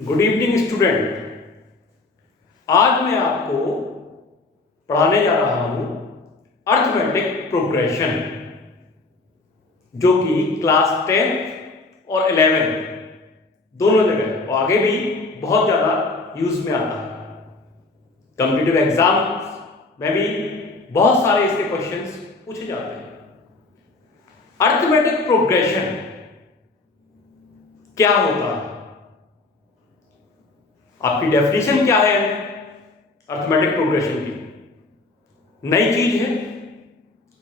Good evening student. आज मैं आपको पढ़ाने जा रहा हूं अर्थमेटिक प्रोग्रेशन, जो कि क्लास 10 और 11 दोनों जगह और आगे भी बहुत ज़्यादा यूज में आता है। कॉम्पिटिटिव एग्जाम में भी बहुत सारे इसके क्वेश्चंस पूछे जाते हैं। अर्थमेटिक प्रोग्रेशन क्या होता है, आपकी डेफिनेशन क्या है अर्थमेटिक प्रोग्रेशन की? नई चीज है,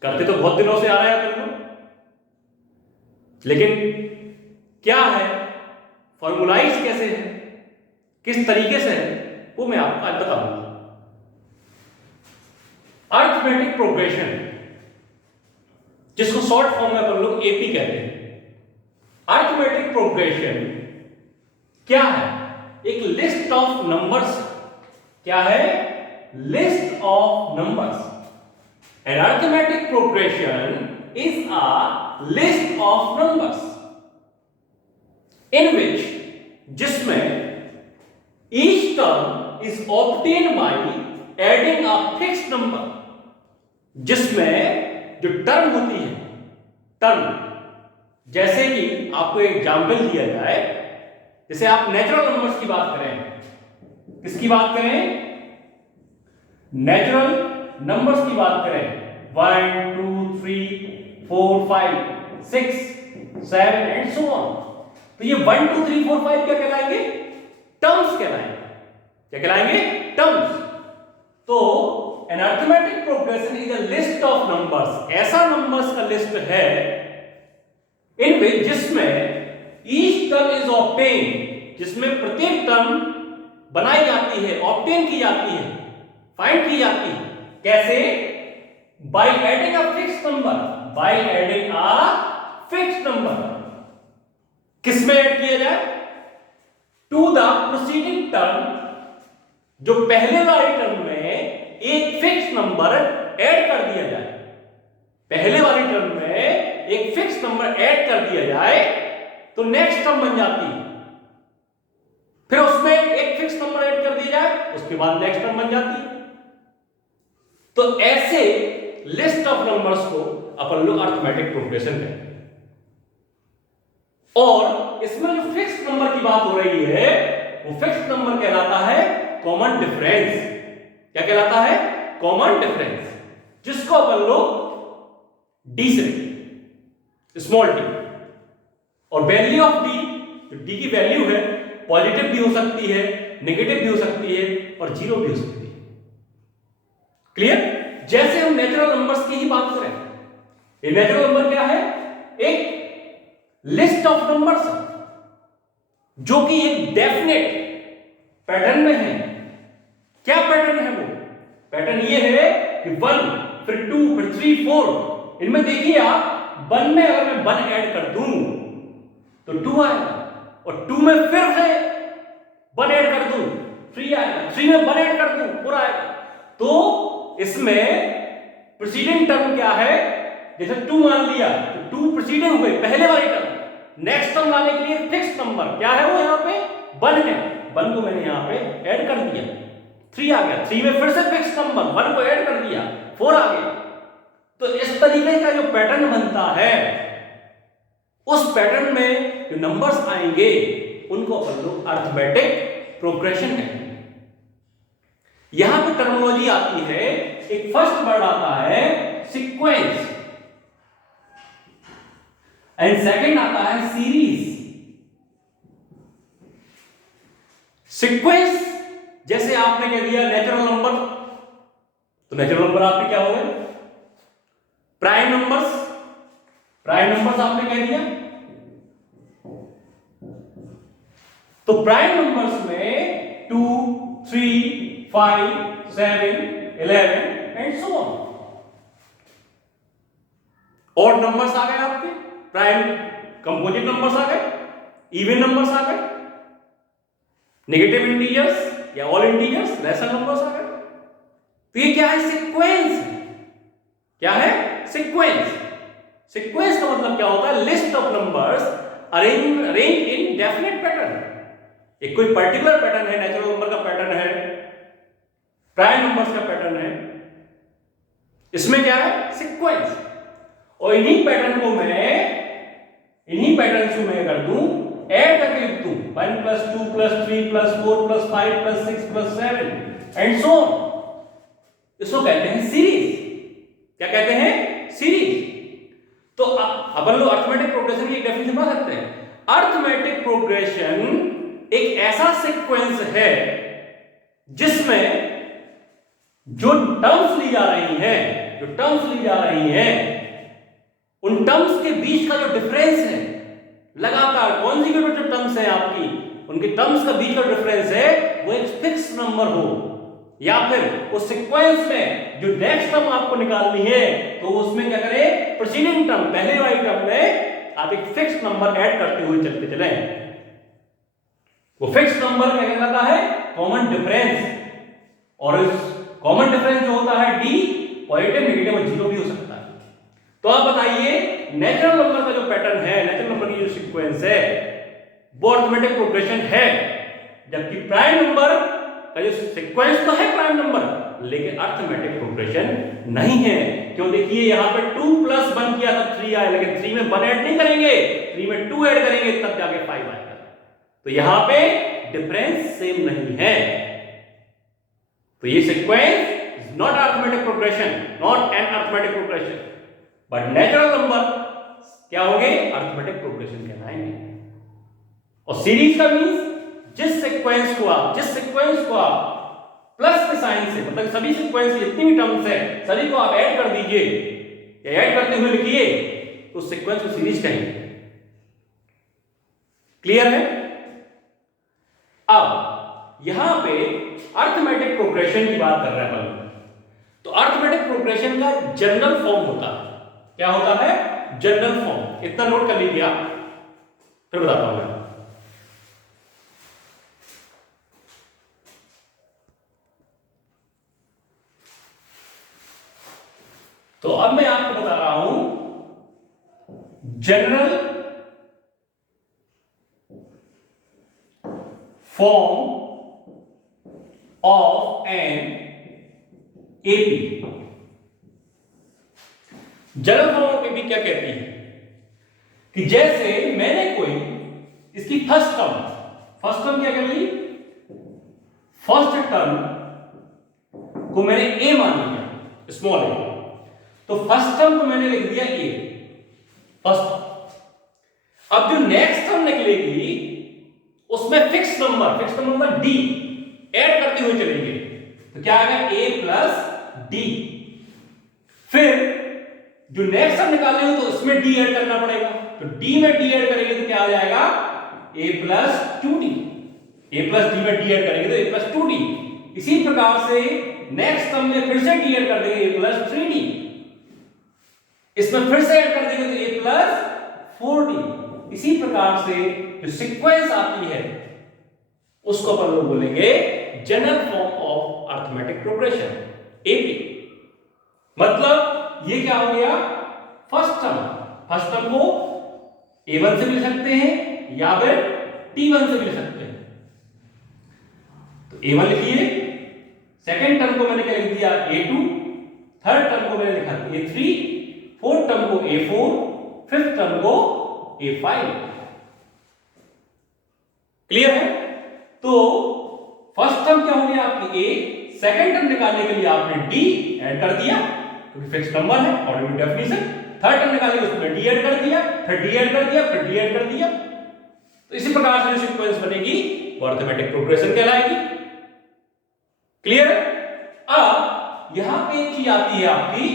करते तो बहुत दिनों से आ रहे हैं अपन लोग, लेकिन क्या है, फॉर्मुलाइज कैसे है, किस तरीके से है, वो मैं आपको आज बताऊंगा। अर्थमेटिक प्रोग्रेशन, जिसको शॉर्ट फॉर्म में अपन लोग एपी कहते हैं। अर्थमेटिक प्रोग्रेशन क्या है? एक लिस्ट ऑफ नंबर्स। क्या है? List of numbers. An arithmetic progression is a list of numbers in which, जिसमें each term is obtain by adding a fixed number. जिसमें जो टर्म होती है, टर्म, जैसे कि आपको एग्जाम्पल दिया जाए, जैसे आप नेचुरल नंबर्स की बात करें, किसकी बात करें? नेचुरल नंबर्स की बात करें, 1 2 3 4 5 6 7 एंड सो ऑन। तो ये 1 2 3 4 5 क्या कहलाएंगे? टर्म्स कहलाएंगे। क्या कहलाएंगे? टर्म्स। तो an arithmetic progression is a list of numbers, ऐसा नंबर्स का लिस्ट है इन विच, जिसमें ईच टर्म इज ऑब्टेन, जिसमें प्रत्येक टर्म बनाई जाती है, ऑब्टेन की जाती है, फाइंड की जाती है। कैसे? Bye adding a fixed number. Bye adding a fixed number. किसमें ऐड किया जाए? टू द प्रोसीडिंग टर्म, जो पहले वाली टर्म में एक फिक्स्ड नंबर ऐड कर दिया जाए। पहले वाली टर्म में एक फिक्स्ड नंबर ऐड कर दिया जाए तो नेक्स्ट टर्म बन जाती है। फिर उसमें एक फिक्स नंबर ऐड कर दिया जाए, उसके बाद नेक्स्ट टर्म बन जाती है। तो ऐसे लिस्ट ऑफ नंबर्स को अपन लोग अर्थमेटिक प्रोग्रेशन कहते हैं। और इसमें जो फिक्स नंबर की बात हो रही है, वो फिक्स नंबर कहलाता है कॉमन डिफरेंस। क्या कहलाता है? कॉमन डिफरेंस, जिसको अपन लोग डी से, स्मॉल डी, और वैल्यू ऑफ डी, जो डी की वैल्यू है, पॉजिटिव भी हो सकती है, नेगेटिव भी हो सकती है और जीरो भी हो सकती है। क्लियर? जैसे हम नेचुरल नंबर्स की ही बात करें, ये नेचुरल नंबर क्या है? एक लिस्ट ऑफ नंबर्स है, जो कि एक डेफिनेट पैटर्न में है। क्या पैटर्न है वो? पैटर्न ये है कि 1, फिर 2, फिर 3, 4। इनमें देखिए आप, 1 में अगर मैं 1 ऐड कर दूं तो 2 आएगा, और 2 में फिर से 1 ऐड कर दूं 3 आएगा, 3 में 1 ऐड कर दूं 4 आएगा। तो इसमें प्रीसीडिंग टर्म क्या है? जैसे 2 मान लिया तो 2 प्रीसीडिंग हुए, पहले वाली टर्म। नेक्स्ट टर्म लाने के लिए फिक्स नंबर क्या है? वो यहां पे 1 है, 1 को मैंने यहां पे ऐड कर दिया, 3 आ गया। 3 में फिर से फिक्स नंबर 1 को ऐड कर दिया, 4 आ गया। तो इस तरीके का जो पैटर्न बनता है, उस पैटर्न में जो नंबर्स आएंगे उनको अपन लोग अर्थमेटिक प्रोग्रेशन कहते हैं। यहां पे टर्मिनोलॉजी आती है, एक फर्स्ट वर्ड आता है सीक्वेंस, एंड सेकंड आता है सीरीज। सीक्वेंस, जैसे आपने कह दिया नेचुरल नंबर, तो नेचुरल नंबर आपके क्या हो गए? Prime numbers. प्राइम नंबर्स आपने कह दिया, तो प्राइम नंबर्स में 2 3 5 7 11 and so on. Odd numbers आ गए आपके, प्राइम कंपोजिट नंबर्स आ गए, इवन नंबर्स आ गए, नेगेटिव इंटीजर्स या ऑल इंटीजर्स, रैशनल नंबर्स आ गए। तो ये क्या है? सीक्वेंस। क्या है? सीक्वेंस। सीक्वेंस का मतलब क्या होता है? List of numbers arrange in definite pattern. एक कोई पर्टिकुलर पैटर्न है, नेचुरल नंबर का पैटर्न है, प्राइम नंबर्स का पैटर्न है, इसमें क्या है सीक्वेंस। और इन्हीं पैटर्न को मैं कर दूं ऐड करके लिख दूं 1 + 2 + 3 + 4 + 5 + 6 + 7 एंड सो ऑन, इसको कहते हैं सीरीज। क्या कहते हैं सीरीज। तो अपन लोग अर्थमेटिक प्रोग्रेशन की एक डेफिनेशन बता सकते हैं। अर्थमेटिक प्रोग्रेशन एक ऐसा सीक्वेंस है जिसमें जो टर्म्स ली जा रही हैं उन टर्म्स के बीच का जो डिफरेंस है, लगातार कॉन्जिक्यूटिव टर्म्स है आपकी, उनके टर्म्स का बीच का डिफरेंस है वो एक फिक्स नंबर हो, या फिर उस सीक्वेंस में जो नेक्स्ट टर्म आपको निकालनी है तो उसमें क्या करें, प्रीसीडिंग टर्म पहले वाली टर्म में आप एक फिक्स नंबर ऐड करते हुए चलते चलें। वो फिक्स नंबर क्या कहलाता है, कॉमन डिफरेंस। और इस कॉमन डिफरेंस जो होता है डी, पॉजिटिव नेगेटिव और जीरो भी हो सकता है। तो आप बताइए नेचुरल नंबर का जो पैटर्न है, नेचुरल नंबर की जो सीक्वेंस है वो अर्थमेटिक प्रोग्रेशन है, जबकि प्राइम नंबर का जो सीक्वेंस तो है प्राइम नंबर, लेकिन अर्थमेटिक प्रोग्रेशन नहीं है। क्यों, देखिए यहां पे 2 + 1 किया तब 3 आया, लेकिन 3 में 1 ऐड नहीं करेंगे, 3 में 2 ऐड करेंगे तब जाके 5 आएगा। तो यहां पे डिफरेंस सेम नहीं है। तो ये sequence is not arithmetic progression, not an arithmetic progression, but natural number क्या होंगे, अर्थमेटिक प्रोग्रेशन कहलाएंगे। और सीरीज का मींस जिस सीक्वेंस को आप प्लस के साइन से, मतलब सभी सीक्वेंस की जितनी भी टर्म्स है सभी को आप ऐड कर दीजिए या ऐड करते हुए लिखिए तो उस सीक्वेंस को सीरीज कहेंगे। क्लियर है। अब यहां पे अर्थमेटिक प्रोग्रेशन की बात कर रहे हैं अपन, तो अर्थमेटिक प्रोग्रेशन का जनरल फॉर्म होता है। क्या होता है, जनरल फॉर्म। इतना नोट कर लीजिए आप, फिर बताता हूं मैं। तो अब मैं आपको बता रहा हूं general form of an AP. General form of AP क्या कहती है कि जैसे मैंने कोई इसकी फर्स्ट टर्म क्या कर ली, फर्स्ट टर्म को मैंने ए मान लिया, स्मॉल ए, तो फर्स्ट टर्म को मैंने लिख दिया ए फर्स्ट। अब जो नेक्स्ट टर्म निकलेगी उसमें फिक्स नंबर डी ऐड करते हुए चलेंगे, तो क्या आएगा ए प्लस डी। फिर जो नेक्स्ट टर्म निकालने हो तो उसमें डी ऐड करना पड़ेगा, तो डी में डी ऐड करेंगे तो क्या आ जाएगा ए प्लस 2d। ए प्लस डी में डी ऐड करेंगे तो ए प्लस 2d। इसी प्रकार से नेक्स्ट टर्म में फिर से डी ऐड कर देंगे ए प्लस 3d, इसमें फिर से ऐड कर देंगे तो ए प्लस 4d। इसी प्रकार से जो सीक्वेंस आती है उसको अपन लोग बोलेंगे general form of arithmetic progression AP. मतलब ये क्या हो गया, फर्स्ट टर्म को a1 से भी लिख सकते हैं या फिर t1 से भी लिख सकते हैं। तो a1 लिखिए, सेकेंड टर्म को मैंने क्या लिख दिया a2, थर्ड टर्म को मैंने लिखा a3, फोर्थ टर्म को a4, फिफ्थ टर्म को a5। क्लियर है। तो फर्स्ट टर्म क्या हो गया आपकी a, सेकेंड टर्म निकालने के लिए आपने d ऐड कर दिया क्योंकि फिक्स नंबर है, ऑर्डर डेफिनेशन। थर्ड टर्म निकालने उसमें d ऐड कर दिया, फिर d ऐड कर दिया, फिर d ऐड कर दिया। तो इसी प्रकार से जो सीक्वेंस बनेगी वो अर्थमेटिक प्रोग्रेशन कहलाएगी। क्लियर है। अब यहां पे एक चीज आती है आपकी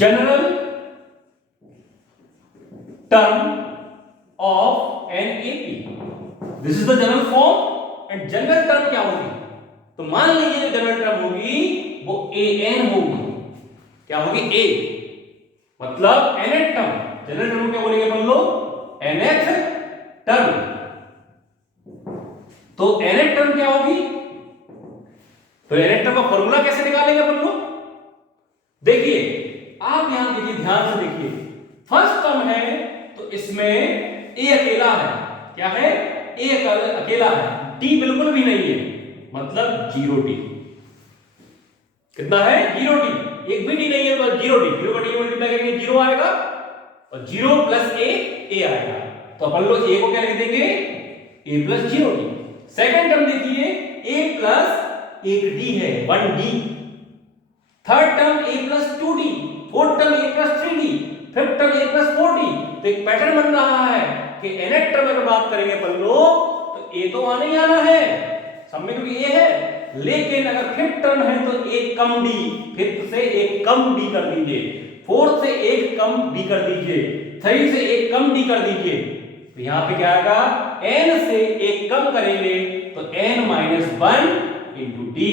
general term of an AP. This is the general form and general term क्या होगी, तो मान लीजिए जनरल टर्म होगी वो an होगी। क्या होगी a, मतलब nth टर्म। जनरल टर्म क्या बोलेंगे अपन लोग, nth टर्म। तो nth टर्म क्या होगी, तो nth टर्म का फॉर्मूला कैसे निकालेंगे अपन लोग, देखिए आप यहां देखिए, ध्यान से देखिए। फर्स्ट टर्म है तो इसमें a अकेला है, क्या है ए अकेला है, डी बिल्कुल भी नहीं है, मतलब 0D। कितना है? 0D। एक भी डी नहीं है तो 0D। 0 का डी मल्टीप्लाई करेंगे 0 आएगा और 0 प्लस ए आएगा। तो अपन लोग ए को क्या लिख देंगे? a plus 0D। Second term देखिए a प्लस एक डी है 1D। Third term a plus 2D। Fourth term a plus 3D। Fifth term a plus 4D। तो एक पैटर्न बन रहा है कि nth टर्म अगर बात करेंगे अपन लोग तो a तो आने ही आना है, सब में क्योंकि a है, लेकिन अगर फिफ्थ टर्म है तो एक कम d, फिफ्थ से एक कम d कर दीजिए, फोर्थ से एक कम d कर दीजिए, थर्ड से एक कम d कर दीजिए। तो यहां पे क्या आएगा? n से एक कम करेंगे तो n माइनस 1 इंटू डी।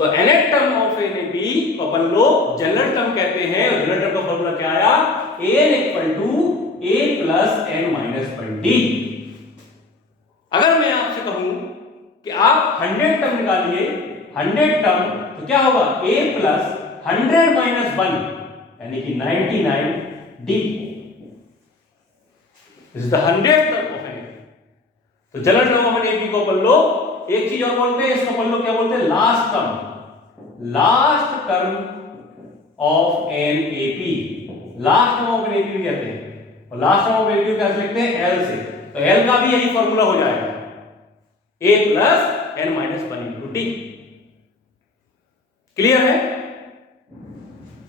तो nth टर्म ऑफ NAP को अपन लोग जनरल टर्म कहते हैं, और जनरल टर्म का फॉर्मूला क्या आया? an equal to a plus n minus 1d। अगर मैं आपसे कहूं कि आप 100 टर्म निकालिए, 100 टर्म, तो क्या होगा? a प्लस 100 माइनस 1 यानी कि 99d। This is the 100th term of NAP। तो जनरल टर्म ऑफ NAP को अपन लोग एक चीज और बोलते हैं, इसको अपन लोग क्या बोलते हैं? Last term. Last term of NAP, last term of NAP भी कहते हैं। और लास्ट टर्म ऑफ NAP कैसे लिखते हैं? L से। तो L का भी यही फॉर्मूला हो जाएगा, a plus n minus 1 into D. Clear है?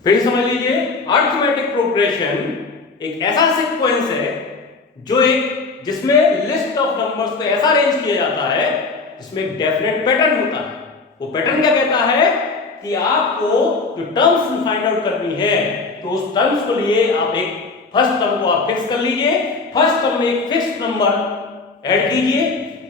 फिर समझ लीजिए, अरिथमेटिक प्रोग्रेशन एक ऐसा सीक्वेंस है जो एक जिसमें लिस्ट ऑफ नंबर्स को ऐसा अरेंज किया जाता है जिसमें एक डेफिनेट पैटर्न होता है। वो पैटर्न क्या कहता है कि आपको जो टर्म्स फाइंड आउट करनी है तो उस टर्म्स को लिए आप एक फर्स्ट टर्म को आप फिक्स कर लीजिए, फर्स्ट टर्म में एक फिक्स्ड नंबर ऐड कीजिए,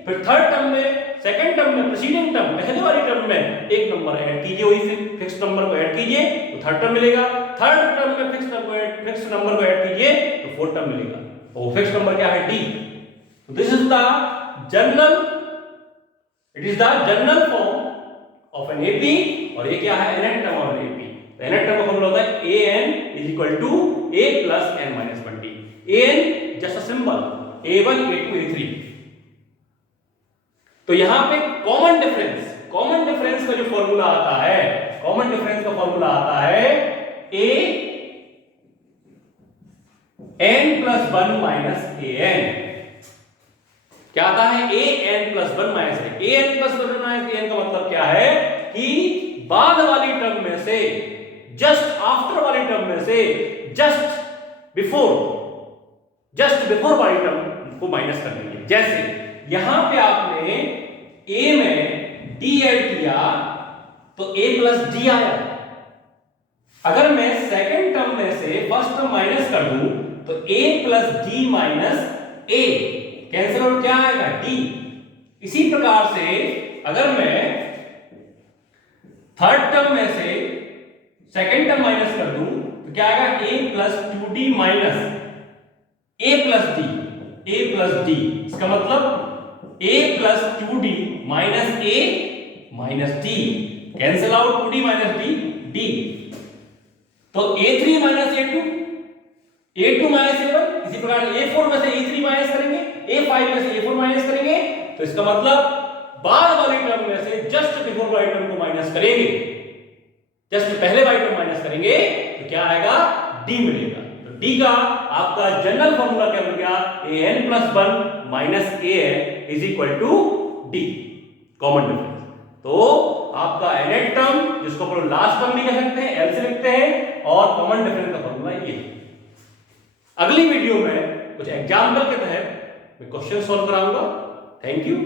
फिर थर्ड टर्म में, सेकंड टर्म में, प्रीसीडिंग टर्म, पहले वाली टर्म में एक नंबर ऐड कीजिए, वही फिक्स्ड नंबर को ऐड कीजिए तो थर्ड टर्म मिलेगा। थर्ड टर्म में फिक्स्ड नंबर को ऐड कीजिए तो फोर्थ टर्म मिलेगा। वो फिक्स्ड नंबर क्या है? डी। तो this is the general, it is the general form of an AP. और ये क्या है? nth term of an AP. तो nth टर्म का फॉर्मूला होता है an is equal to a plus n minus 1d। an just a symbol, a1 a2 a3। तो यहां पे कॉमन डिफरेंस का जो फॉर्मूला आता है, कॉमन डिफरेंस का फॉर्मूला आता है a n plus 1 minus an। क्या आता है? a n plus 1 minus a। a n plus 1 minus a n का मतलब क्या है कि बाद वाली टर्म में से, जस्ट आफ्टर वाली टर्म में से, जस्ट बिफोर वाली टर्म को माइनस कर देंगे। जैसे यहां पे आपने a में d ऐड किया तो a प्लस d आया। अगर मैं सेकंड टर्म में से फर्स्ट टर्म माइनस कर दूं तो a plus d minus a, cancel out क्या आएगा? d। इसी प्रकार से अगर मैं थर्ड टर्म में से सेकंड टर्म माइनस कर दूं तो क्या आएगा? a plus 2d minus a plus d। इसका मतलब a plus 2d minus a minus d, cancel out 2d minus d। तो a3 minus a2 minus a1। इसी प्रकार a4 में से a3 माइनस करेंगे, a5 में से a4 माइनस करेंगे। तो इसका मतलब बाद वाली टर्म में से जस्ट बिफोर वाली टर्म को माइनस करेंगे, जस्ट पहले वाली टर्म माइनस करेंगे तो क्या आएगा? d मिलेगा। तो d का आपका जनरल फॉर्मूला क्या बन गया? an plus 1 minus an is equal to d, common difference. तो आपका nth टर्म, जिसको अपन लास्ट टर्म भी कह सकते हैं, l से लिखते हैं, और कॉमन डिफरेंस का फॉर्मूला ये है। अगली वीडियो में कुछ एग्जाम्पल के तहत मैं क्वेश्चन सॉल्व कराऊंगा। Thank you.